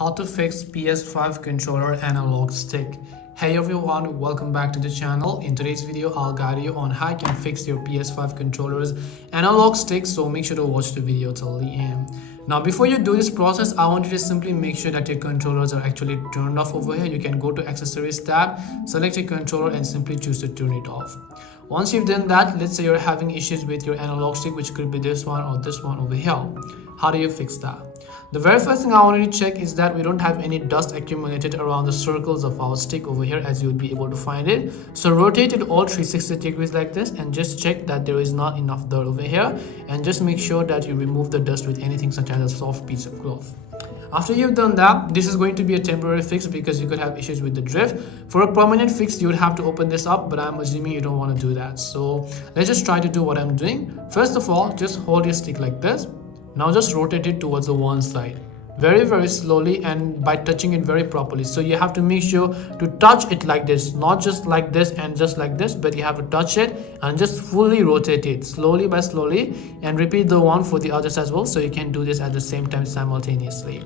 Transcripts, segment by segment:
How to fix PS5 controller analog stick. Hey everyone, welcome back to the channel. In today's video I'll guide you on how you can fix your PS5 controller's analog stick, so make sure to watch the video till the end. Now before you do this process, I want you to simply make sure that your controllers are actually turned off. Over here you can go to accessories tab, select your controller and simply choose to turn it off. Once you've done that, let's say you're having issues with your analog stick, which could be this one or this one over here. How do you fix that? The very first thing I want you to check is that we don't have any dust accumulated around the circles of our stick over here, as you would be able to find it. So rotate it all 360 degrees like this and just check that there is not enough dirt over here, and just make sure that you remove the dust with anything such as a soft piece of cloth. After you've done that, this is going to be a temporary fix because you could have issues with the drift. For a permanent fix, you would have to open this up, but I'm assuming you don't want to do that. So let's just try to do what I'm doing. First of all, just hold your stick like this. Now just rotate it towards the one side, very slowly, and by touching it very properly. So you have to make sure to touch it like this, not just like this and just like this, but you have to touch it and just fully rotate it slowly by slowly, and repeat the one for the others as well, so you can do this at the same time simultaneously.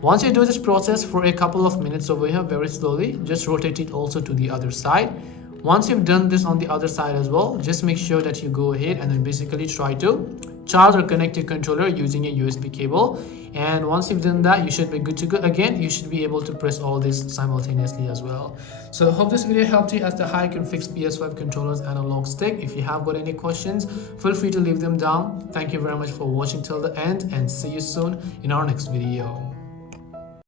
Once you do this process for a couple of minutes over here very slowly, just rotate it also to the other side. Once you've done this on the other side as well, just make sure that you go ahead and then basically try to charge or connect your controller using a USB cable. And once you've done that, you should be good to go. Again, you should be able to press all this simultaneously as well. So I hope this video helped you as to how you can fix PS5 controllers analog stick. If you have got any questions, feel free to leave them down. Thank you very much for watching till the end, and see you soon in our next video.